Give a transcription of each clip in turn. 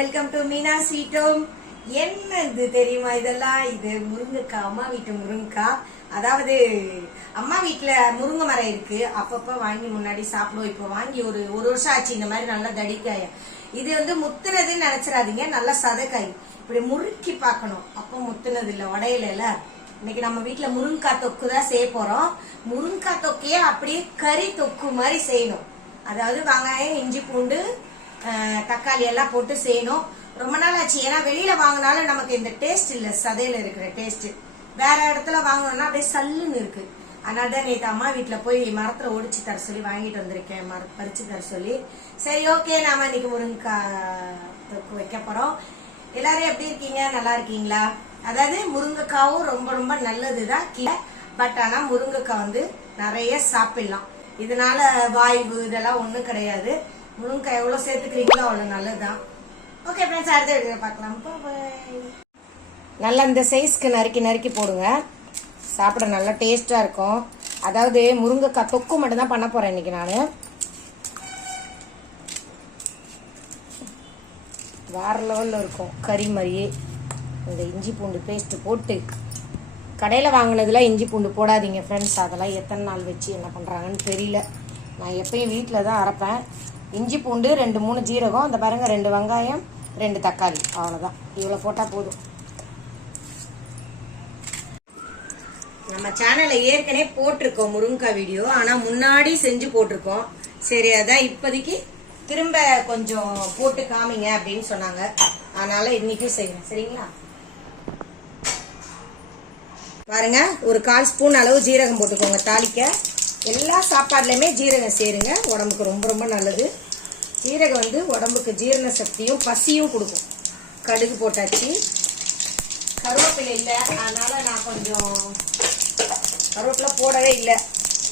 Welcome to Meena sweet home. என்னது தெரியுமா இதெல்லாம்? இது முருங்கைக்காய், அம்மா வீட்டு முருங்கைக்காய். அதாவது அம்மா வீட்டுல முருங்கை மரம் இருக்கு, அப்பப்ப வாங்கி முன்னாடி சாப்பிடுவோம். இப்போ வாங்கி ஒரு வருஷம் ஆச்சு. இந்த மாதிரி நல்லா தடிக்காய இது வந்து முத்துனதுன்னு நினைச்சிடாதீங்க, நல்லா சதைக்காய். இப்படி முறுக்கி பார்க்கணும், அப்போ முத்துனது இல்ல, உடையில. இன்னைக்கு நம்ம வீட்டுல முருங்கைக்காய் தொக்கு தான் செய்ய போறோம். முருங்கைக்காய் தொக்கையே அப்படியே கறி தொக்கு மாதிரி செய்யணும். அதாவது வெங்காயம், இஞ்சி, பூண்டு, தக்காளி எல்லாம் போட்டு செய்யணும். ரொம்ப நாள் ஆச்சு, ஏன்னா வெளியில வாங்கினாலும் நமக்கு இந்த டேஸ்ட் இல்ல, சதையில இருக்கிற டேஸ்ட். வேற இடத்துல வாங்கணும்னா அப்படியே சல்லுன்னு இருக்கு. அதனாலதான் நேற்று அம்மா வீட்டுல போய் மரத்துல ஒடிச்சு தர சொல்லி வாங்கிட்டு வந்திருக்கேன், பறிச்சு தர சொல்லி. சரி, ஓகே, நாம இன்னைக்கு முருங்கைக்காய் தொக்கு வைக்க போறோம். எல்லாரும் எப்படி இருக்கீங்க? நல்லா இருக்கீங்களா? அதாவது முருங்கைக்காவும் ரொம்ப ரொம்ப நல்லதுதான் கீழே. பட் ஆனா முருங்கைக்காய் வந்து நிறைய சாப்பிடலாம். இதனால வாய்வு இதெல்லாம் ஒண்ணும் கிடையாது. முருங்கைக்காய் எவ்வளவு சேர்த்துக்கிறீங்களோ அவ்வளவு நல்லதுதான். ஓகே ஃப்ரெண்ட்ஸ், அடுத்த வீடியோ பார்க்கலாம். நல்லா இந்த சைஸ்க்கு நறுக்கி நறுக்கி போடுங்க, சாப்பிட நல்லா டேஸ்டா இருக்கும். அதாவது முருங்கைக்காய் தொக்கு மட்டும் தான் பண்ண போறேன் இன்னைக்கு நான். வேற லெவல்ல இருக்கும், கறி மாதிரியே. இந்த இஞ்சி பூண்டு பேஸ்ட் போட்டு, கடையில் வாங்கினதுல இஞ்சி பூண்டு போடாதீங்க ஃப்ரெண்ட்ஸ். அதெல்லாம் எத்தனை நாள் வச்சு என்ன பண்ணுறாங்கன்னு தெரியல. நான் எப்பயும் வீட்டில் தான் அரைப்பேன். இஞ்சி பூண்டு 2-3 ஜீரகம், அந்த பாருங்க 2 வெங்காயம், 2 தக்காளி, அவ்வளோதான். இவ்வளோ போட்டால் போதும். நம்ம சேனலில் ஏற்கனவே போட்டிருக்கோம் முருங்கைக்காய் வீடியோ, ஆனால் முன்னாடி செஞ்சு போட்டிருக்கோம். சரி, அதான் இப்போதைக்கு திரும்ப கொஞ்சம் போட்டு காமிங்க அப்படின்னு சொன்னாங்க. அதனால இன்னைக்கும் செய்யணும், சரிங்களா? பாருங்க, ஒரு 1/4 ஸ்பூன் அளவு ஜீரகம் போட்டுக்கோங்க தாளிக்க. எல்லா சாப்பாடுலையுமே ஜீரகம் சேருங்க, உடம்புக்கு ரொம்ப ரொம்ப நல்லது. ஜீரகம் வந்து உடம்புக்கு ஜீரண சக்தியும் பசியும் கொடுக்கும். கடுகு போட்டாச்சு, கருவேப்பிலை இல்லை, அதனால நான் கொஞ்சம் கருவேப்பிலை போடவே இல்லை.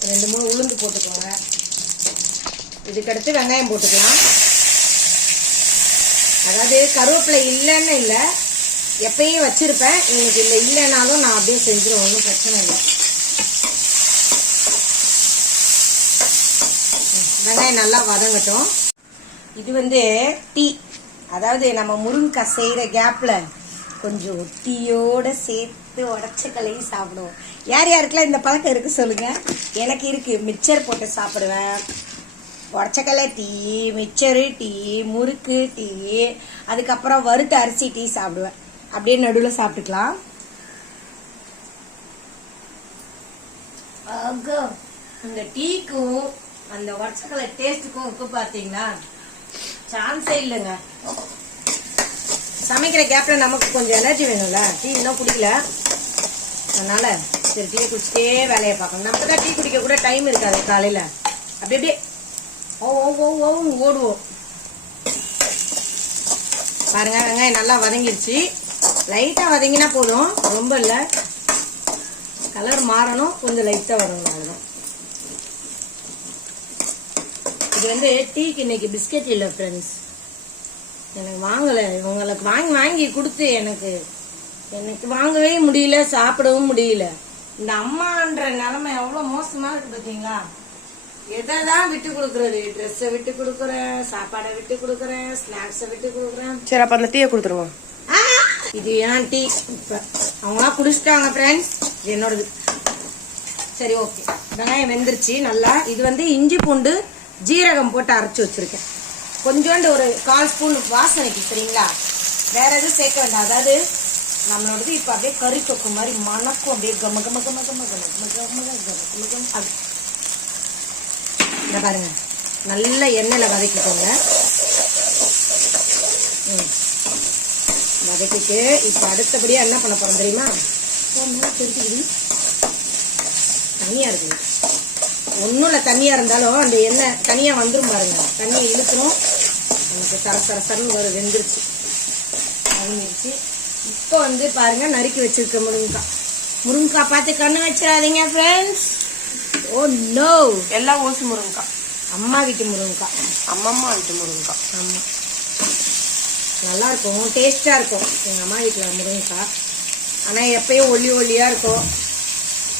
2-3 உளுந்து போட்டுக்கோங்க. இதுக்கடுத்து வெங்காயம் போட்டுக்கலாம். அதாவது கருவேப்பிலை இல்லைன்னு இல்லை, எப்பயும் வச்சிருப்பேன். இன்னைக்கு இல்லை, இல்லைனாலும் நான் அப்படியே செஞ்சிருவேன், ஒன்றும் பிரச்சனை இல்லை. வெங்காயம் நல்லா வதங்கட்டும். இது வந்து டீ, அதாவது நம்ம முருங்கைக்காய் செய்யற கேப்ல கொஞ்சம் டீயோட சேர்த்து உடச்ச கலையும் சாப்பிடுவோம். யார் யாருக்கெல்லாம் இந்த பழக்கம் இருக்கு சொல்லுங்க. எனக்கு இருக்கு. மிக்சர் போட்டு சாப்பிடுவேன், உடச்சக்கலை டீ, மிக்சரு டீ, முறுக்கு டீ, அதுக்கப்புறம் வறுத்த அரிசி டீ சாப்பிடுவேன். அப்படியே நடுவில் சாப்பிட்டுக்கலாம். இந்த டீக்கும் அந்த உடச்சக்கலை டேஸ்ட்டுக்கும் இப்போ பார்த்தீங்கன்னா சான்ஸே இல்லைங்க. சமைக்கிற கேப்ல நமக்கு கொஞ்சம் எனர்ஜி வேணும்ல, டீ இன்னும் குடிக்கல. அதனால சரி, டீயை குடிச்சிட்டே வேலையை பார்க்கணும். நமக்கு தான் டீ குடிக்க கூட டைம் இருக்காது காலையில. அப்படி அப்படியே ஓடுவோம். பாருங்க, வெங்காயம் நல்லா வதங்கிருச்சு. லைட்டா வதங்கினா போதும், ரொம்ப இல்ல. கலர் மாறணும், கொஞ்சம் லைட்டா வதங்கணும், அவ்வளவுதான். இது வந்து டீக்கு இன்னைக்கு பிஸ்கெட் இல்லை ஃப்ரெண்ட்ஸ், எனக்கு வாங்கலை. உங்களுக்கு வாங்கி கொடுத்து எனக்கு வாங்கவே முடியல, சாப்பிடவும் முடியல. இந்த அம்மான்ற நிலைமை எவ்வளவு மோசமா இருக்கு பார்த்தீங்களா? எதான் விட்டு கொடுக்கறது? ட்ரெஸ்ஸை விட்டு கொடுக்குறேன், சாப்பாடை விட்டு கொடுக்குறேன், ஸ்நாக்ஸை விட்டு கொடுக்குறேன். சரி, அப்ப அந்த டீயை கொடுத்துருவோம். இது ஏன் டீ? இப்ப அவங்களாம் குடிச்சிட்டாங்க ஃப்ரெண்ட்ஸ், என்னோடது. சரி, ஓகே. வெங்காயம் வெந்துருச்சு நல்லா. இது வந்து இஞ்சி பூண்டு ஜீரகம் போட்டு அரைச்சி வச்சிருக்கேன். கொஞ்சோண்டு ஒரு 1/4 ஸ்பூன் வாசனைக்கு, சரிங்களா? வேற எதுவும் சேர்க்க வேண்டாம். அதாவது நம்மளோடது இப்ப அப்படியே கறி தொக்கு மாதிரி மணக்கும், அப்படியே கம கம கம கம கம கம கம கம. அது இந்த பாருங்க, நல்ல எண்ணெயில வதக்கிக்கோங்க. வதக்கிட்டு இப்ப அடுத்தபடியா என்ன பண்ண போறோம் தெரியுமா? தெரிஞ்சுக்கிது தண்ணியா இருக்குது. ஒன்றும் இல்லை, தண்ணியா இருந்தாலும் அந்த எண்ணெய் தனியா வந்துடும் பாருங்க. தண்ணியை இழுத்துரும், நமக்கு சரசரன்னு ஒரு வெந்துருச்சு, வதங்கிருச்சு. இப்போ வந்து பாருங்க, நறுக்கி வச்சிருக்க முருங்கைக்காய் பார்த்து கண்ணு வச்சிடாதீங்க ஃப்ரெண்ட்ஸ். ஓ நோ, எல்லாம் ஓசு முருங்கைக்காய், அம்மா வீட்டு முருங்கைக்காய், அம்மம்மா வீட்டு முருங்கைக்காய். ஆமா, நல்லா இருக்கும், டேஸ்டா இருக்கும். எங்க அம்மா வீட்டுல முருங்கைக்காய், ஆனா எப்பயும் ஒல்லியா இருக்கும்.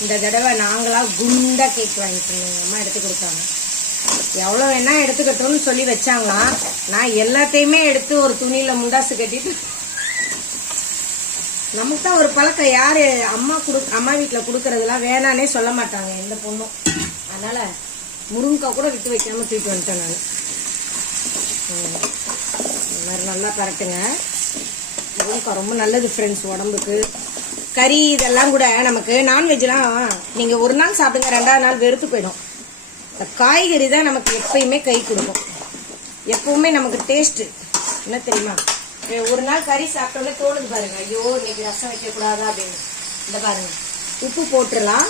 இந்த தடவை நாங்களா குண்டா கேக் வாங்கிட்டு எங்க அம்மா எடுத்து கொடுத்தாங்க. எவ்வளோ வேணா எடுத்துக்கட்டும்னு சொல்லி வச்சாங்களாம். நான் எல்லாத்தையுமே எடுத்து ஒரு துணியில முண்டாசு கட்டிட்டு, நமக்கு தான் ஒரு பழக்கம், யாரு அம்மா வீட்டில் கொடுக்கறதுலாம் வேணானே சொல்ல மாட்டாங்க எந்த பொண்ணும். அதனால முருங்கைக்காய் கூட விட்டு வைக்காம தூக்கிட்டு வந்துட்டேன் நான். இந்த மாதிரி நல்லா பரட்டுங்க. முருங்கைக்காய் ரொம்ப நல்லது ஃப்ரெண்ட்ஸ் உடம்புக்கு. கறி இதெல்லாம் கூட நமக்கு நான்வெஜ்லாம் நீங்கள் ஒரு நாள் சாப்பிடுங்க, 2வது நாள் வெறுத்து போயிடும். இந்த காய்கறி தான் நமக்கு எப்பயுமே கை கொடுக்கும். எப்பவுமே நமக்கு டேஸ்ட்டு என்ன தெரியுமா, ஒரு நாள் கறி சாப்பிட்டோன்னே தோணுது பாருங்க, ஐயோ இன்னைக்கு ரசம் வைக்கக்கூடாதா அப்படின்னு. இந்த பாருங்க, உப்பு போட்டுடலாம்.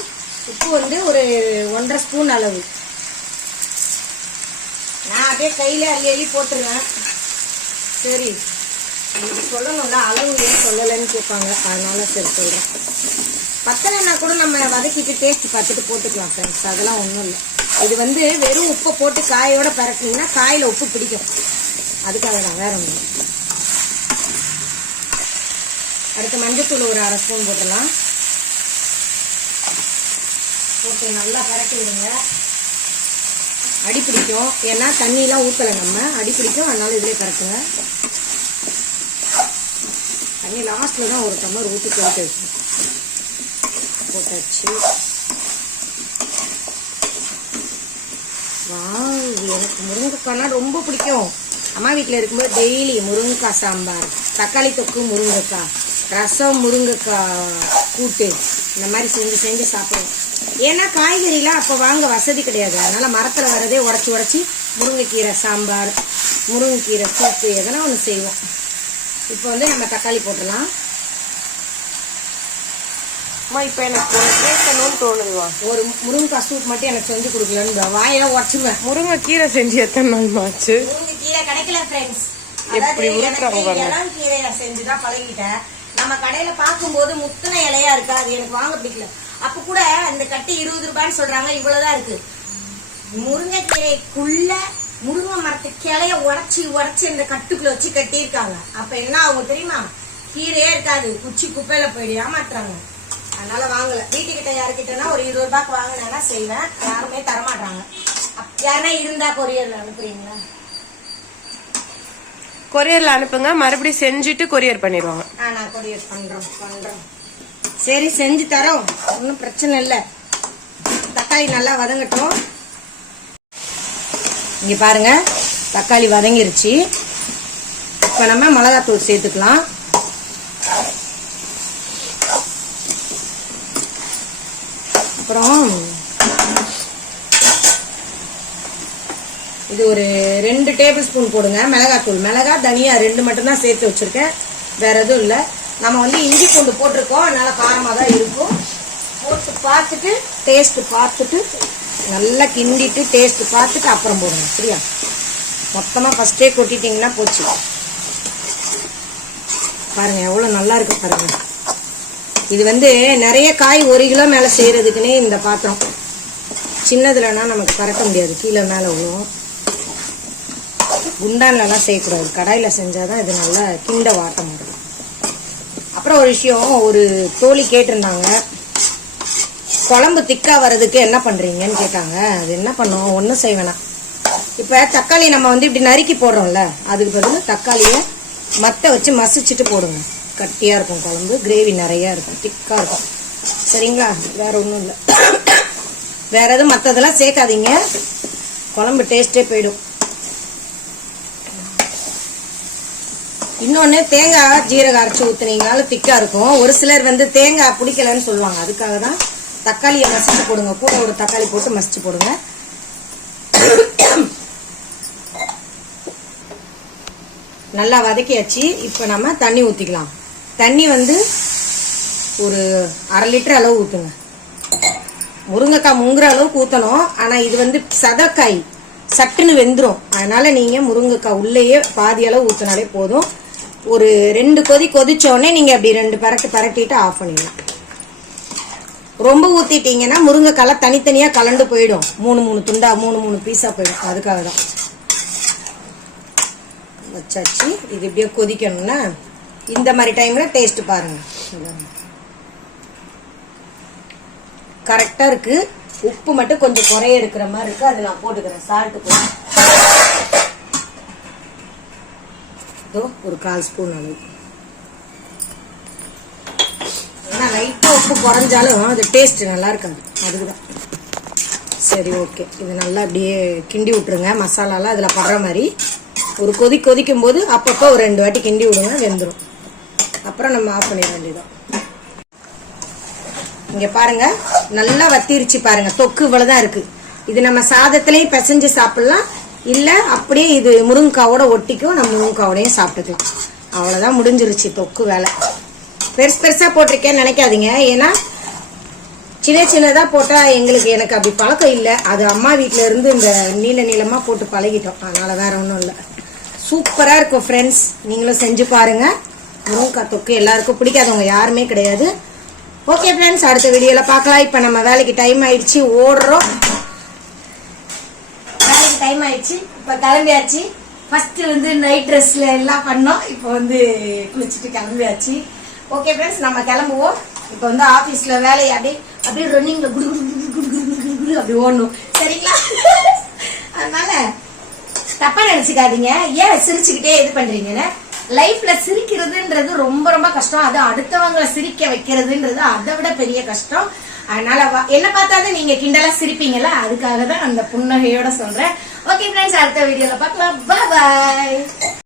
உப்பு வந்து ஒரு 1½ ஸ்பூன் அளவு. நான் அப்படியே கையில் அள்ளி போட்டுருவேன். சரி உங்களுக்கு சொல்லணும்னா அளவு ஏன் சொல்லலைன்னு கேட்பாங்க, அதனால சரி சொல்கிறேன். பத்தலைன்னா கூட நம்ம வதக்கிட்டு டேஸ்ட் பார்த்துட்டு போட்டுக்கலாம் ஃப்ரெண்ட்ஸ், அதெல்லாம் ஒன்றும் இல்லை. இது வந்து வெறும் உப்பை போட்டு காயோட பரட்டினீங்கன்னா காயில் உப்பு பிடிக்கும், அதுக்காக தான், வேற ஒன்றும். அடுத்து மஞ்சத்தூள் ஒரு 1/2 ஸ்பூன் போட்டுடலாம். போட்டு நல்லா பரட்டி விடுங்க. அடி பிடிக்கும், ஏன்னா தண்ணியெலாம் ஊற்றலை நம்ம, அடி பிடிக்கும், அதனால இதிலே பரட்டுங்க. தண்ணி லாஸ்ட்டில் தான் ஒரு டம்ளர் ஊற்றி கொதிக்க வச்சு போட்டாச்சு. எனக்கு முருங்கைக்காய்னா ரொம்ப பிடிக்கும். அம்மா வீட்டில் இருக்கும்போது டெய்லி முருங்கைக்காய் சாம்பார், தக்காளி தொக்கு முருங்கைக்காய், ரசம் முருங்கைக்காய் கூட்டு, இந்த மாதிரி செஞ்சு சாப்பிடுவோம். ஏன்னா காய்கறிலாம் அப்போ வாங்க வசதி கிடையாது, அதனால் மரத்தில் வரதே உடச்சி முருங்கைக்கீரை சாம்பார், முருங்கைக்கீரை சூப்பு எதனா ஒன்று செய்வோம். இப்போ வந்து நம்ம தக்காளி போட்டுடலாம். இப்போ எனக்கு கேட்கணும்னு தோணுதுவா, ஒரு முருங்கைக்காய் சூப் மட்டும் எனக்கு செஞ்சு கொடுக்கலன்னு வாயெல்லாம் உடச்சுவேன். முருங்கைக்கீரை செஞ்சு எத்தனை நாள் ஆச்சு? முருங்கைக்கீரை கிடைக்கல ஃப்ரெண்ட்ஸ், எப்படி உருட்டுறாங்க கீரையை செஞ்சுதான் பழகிட்டேன். நம்ம கடையில பார்க்கும்போது முத்தின இலையா இருக்கா, அது எனக்கு வாங்க பிடிக்கல. அப்ப கூட இந்த கட்டி 20 ரூபான்னு சொல்றாங்க, இவ்வளவுதான் இருக்கு. முருங்கைக்கீரைக்குள்ள முருங்கை மரத்து கிளைய உடச்சி இந்த கட்டுக்குள்ள வச்சு கட்டியிருக்காங்க. அப்ப என்ன ஆகும் தெரியுமா, கீரையே இருக்காது, குச்சி குப்பையில போயிடு, ஏமாத்துறாங்க. அதனால வாங்கல. வீட்டுக்கிட்ட யாருக்கிட்டனா ஒரு 20 ரூபாய்க்கு வாங்கினா செய்வேன், யாருமே தரமாட்டாங்க. யாருன்னா இருந்தா கொரியர்ல அனுப்புறீங்களா? கொரியர்ல அனுப்புங்க, மறுபடியும் செஞ்சுட்டு கொரியர் பண்ணிடுவாங்க. நான் கொரியர் பண்றோம். சரி செஞ்சு தரோம், ஒன்றும் பிரச்சனை இல்லை. தக்காளி நல்லா வதங்கட்டும். இங்க பாருங்க, தக்காளி வதங்கிருச்சு. இப்ப நம்ம மிளகாத்தூள் சேர்த்துக்கலாம். அப்புறம் இது ஒரு 2 டேபிள் ஸ்பூன் போடுங்க மிளகாத்தூள். மிளகா தனியா 2 மட்டும் தான் சேர்த்து வச்சிருக்கேன், வேற எதுவும் இல்லை. நம்ம வந்து இஞ்சி பூண்டு போட்டிருக்கோம், அதனால காரமாக தான் இருக்கும். போட்டு பார்த்துட்டு டேஸ்ட் பார்த்துட்டு நல்லா கிண்டிட்டு டேஸ்ட் பார்த்துட்டு அப்புறம் போடுங்க, சரியா? மொத்தமாக ஃபர்ஸ்டே கொட்டிட்டிங்கன்னா போச்சு. பாருங்க எவ்வளோ நல்லா இருக்கு பாருங்க. இது வந்து நிறைய காய் 1 கிலோ மேலே செய்யறதுக்குன்னே இந்த பாத்திரம். சின்னதுலன்னா நமக்கு பறக்க முடியாது, கீழே மேலே விழுவும். குண்டான்லாம் செய்யக்கூடாது, கடாயில் செஞ்சாதான் இது நல்லா கிண்ட வாட்டம் வரும். அப்புறம் ஒரு விஷயம், ஒரு தோழி கேட்டிருந்தாங்க, குழம்பு திக்கா வர்றதுக்கு என்ன பண்றீங்கன்னு கேட்டாங்க. அது என்ன பண்ணோம், ஒன்றும் செய்வேனா. இப்போ தக்காளி நம்ம வந்து இப்படி நறுக்கி போடுறோம்ல, அதுக்கு பதில் தக்காளியை மத்த வச்சு மசிச்சுட்டு போடுங்க. கட்டியா இருக்கும் குழம்பு, கிரேவி நிறைய இருக்கும், திக்கா இருக்கும், சரிங்களா? வேற ஒன்றும் இல்லை. வேற எதுவும் மற்றதெல்லாம் சேர்க்காதீங்க, குழம்பு டேஸ்டே போயிடும். இன்னொன்று, தேங்காய் ஜீரகம் அரைச்சி ஊற்றுனீங்கனாலும் திக்கா இருக்கும். ஒரு சிலர் வந்து தேங்காய் பிடிக்கலன்னு சொல்லுவாங்க, அதுக்காக தான் தக்காளியை மசிச்சு போடுங்க. கூட ஒரு தக்காளி போட்டு மசிச்சு போடுங்க. நல்லா வதக்கியாச்சு. இப்போ நம்ம தண்ணி ஊற்றிக்கலாம். தண்ணி வந்து ஒரு 1/2 லிட்டர் அளவு ஊற்றுங்க. முருங்கைக்காய் முங்குற அளவுக்கு ஊற்றணும். ஆனால் இது வந்து சதக்காய், சட்டுன்னு வெந்துடும். அதனால நீங்கள் முருங்கைக்காய் உள்ளேயே பாதி அளவு ஊற்றினாலே போதும். ஒரு 2 கொதி கொதிச்சோடனே நீங்கள் அப்படி 2 பரட்டிட்டு ஆஃப் பண்ணிடலாம். ரொம்ப ஊற்றிட்டீங்கன்னா முருங்கைக்காய் தனித்தனியாக கலண்டு போயிடும், 3 துண்டா 3 பீஸாக போயிடும். அதுக்காக தான் வச்சாச்சு. இது இப்படியே கொதிக்கணும்னா இந்த மாதிரி டைமில் டேஸ்ட் பாருங்கள், கரெக்டாக இருக்குது. உப்பு மட்டும் கொஞ்சம் குறைய இருக்கிற மாதிரி இருக்கு, அது நான் போட்டுக்கிறேன். சால்ட் போட்டு ஒரு 1/4 ஸ்பூன் அளவு. ஏன்னா லைட்டா உப்பு குறைஞ்சாலும் அது டேஸ்ட் நல்லா இருக்காது, அதுக்குதான். சரி, ஓகே. இது நல்லா அப்படியே கிண்டி விட்டுருங்க. மசாலாலாம் அதில் படுற மாதிரி ஒரு கொதிக்கும் போது அப்பப்போ ஒரு 2 வாட்டி கிண்டி விடுங்க, வெந்துடும். அப்புறம் நம்ம ஆஃப் பண்ணிட வேண்டியதான். இங்க பாருங்க, நல்லா வத்திருச்சு பாருங்க. தொக்கு இவ்வளவுதான் இருக்கு. இது நம்ம சாதத்திலையும் பிசைஞ்சு சாப்பிடலாம், இல்ல அப்படியே இது முருங்கைக்காவோட ஒட்டிக்கும், நம்ம முருங்கைக்காவோடையும் சாப்பிட்டுக்கலாம். அவ்வளவுதான், முடிஞ்சிருச்சு தொக்கு வேலை. பெருசு பெருசா போட்டிருக்கேன்னு நினைக்காதீங்க, ஏன்னா சின்ன சின்னதா போட்டா எனக்கு அப்படி பழக்கம் இல்லை. அது அம்மா வீட்டுல இருந்து இந்த நீளமா போட்டு பழகிட்டோம், அதனால வேற ஒன்றும் இல்லை. சூப்பரா இருக்கும் ஃப்ரெண்ட்ஸ், நீங்களும் செஞ்சு பாருங்க. முருங்கைக்காய் தொக்கு எல்லாருக்கும் பிடிக்காதவங்க யாருமே கிடையாது. ஓகே ஃப்ரெண்ட்ஸ், அடுத்த வீடியோல பார்க்கலாம். இப்ப நம்ம வேலைக்கு டைம் ஆயிடுச்சு, ஓடுறோம். வேலைக்கு டைம் ஆயிடுச்சு, இப்ப கிளம்பியாச்சு. ஃபர்ஸ்ட் நைட் ட்ரெஸ்ல எல்லாம் பண்ணோம், இப்போ குளிச்சுட்டு கிளம்பியாச்சு. ஓகே ஃப்ரெண்ட்ஸ், நம்ம கிளம்புவோம். இப்ப ஆபீஸ்ல வேலையை அப்படியே ரன்னிங்ல அப்படி ஓடணும், சரிங்களா? அதனால தப்பா நினைச்சுக்காதீங்க. ஏன் சிரிச்சுக்கிட்டே இது பண்றீங்கன்னு. லைஃப்ல சிரிக்கிறதுன்றது ரொம்ப ரொம்ப கஷ்டம். அது அடுத்தவங்களை சிரிக்க வைக்கிறதுன்றது அதை விட பெரிய கஷ்டம். அதனால என்ன பார்த்தாதான் நீங்க கிண்டலா சிரிப்பீங்களா, அதுக்காக தான் அந்த புன்னகையோட சொல்றேன். ஓகே ஃப்ரெண்ட்ஸ், அடுத்த வீடியோல பார்க்கலாம். பாய் பாய்.